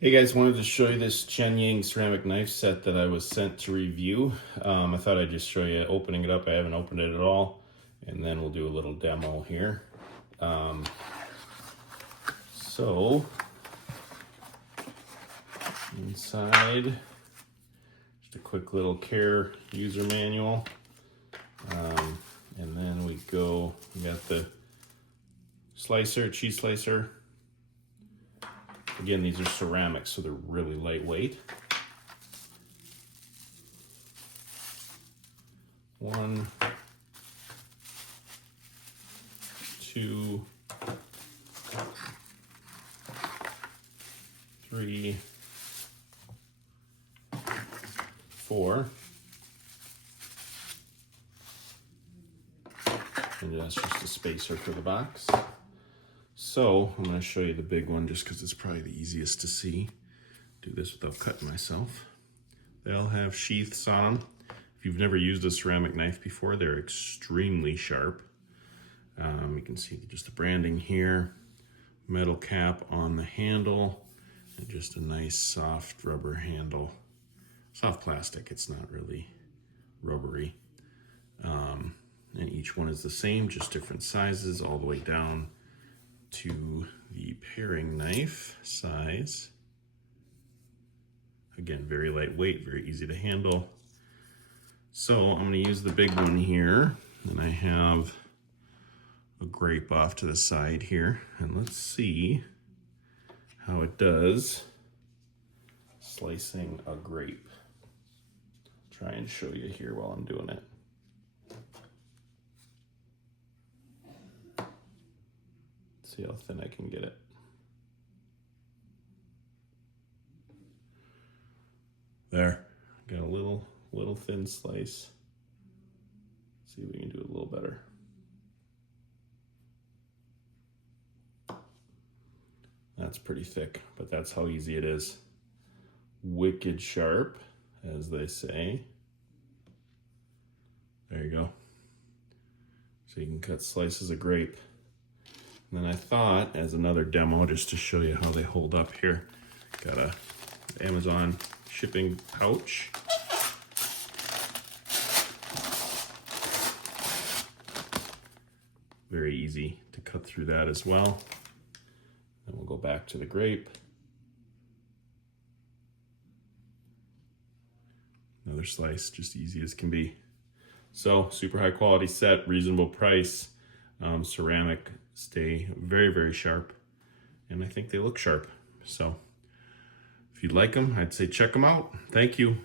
Hey guys, wanted to show you this QIANYING ceramic knife set that I was sent to review. I thought I'd just show you opening it up. I haven't opened it at all. And then we'll do a little demo here. So, inside, just a quick little care user manual. And then we got the slicer, cheese slicer. Again, these are ceramic, so they're really lightweight. 1, 2, 3, 4. And that's just a spacer for the box. So I'm going to show you the big one just because it's probably the easiest to see. Do this without cutting myself. They all have sheaths on them. If you've never used a ceramic knife before, they're extremely sharp. You can see just the branding here, metal cap on the handle, and just a nice soft rubber handle. Soft plastic, it's not really rubbery. And each one is the same, just different sizes all the way down to the paring knife size. Again, very lightweight, very easy to handle. So I'm going to use the big one here, and I have a grape off to the side here, and let's see how it does slicing a grape. Try and show you here while I'm doing it. See how thin I can get it. There, got a little thin slice. See if we can do it a little better. That's pretty thick, but that's how easy it is. Wicked sharp, as they say. There you go. So you can cut slices of grape. And then I thought, as another demo, just to show you how they hold up here, got a Amazon shipping pouch. Very easy to cut through that as well. Then we'll go back to the grape. Another slice, just easy as can be. So, super high quality set, reasonable price. Ceramic, stay very, very sharp. And I think they look sharp. So, if you'd like them, I'd say check them out. Thank you.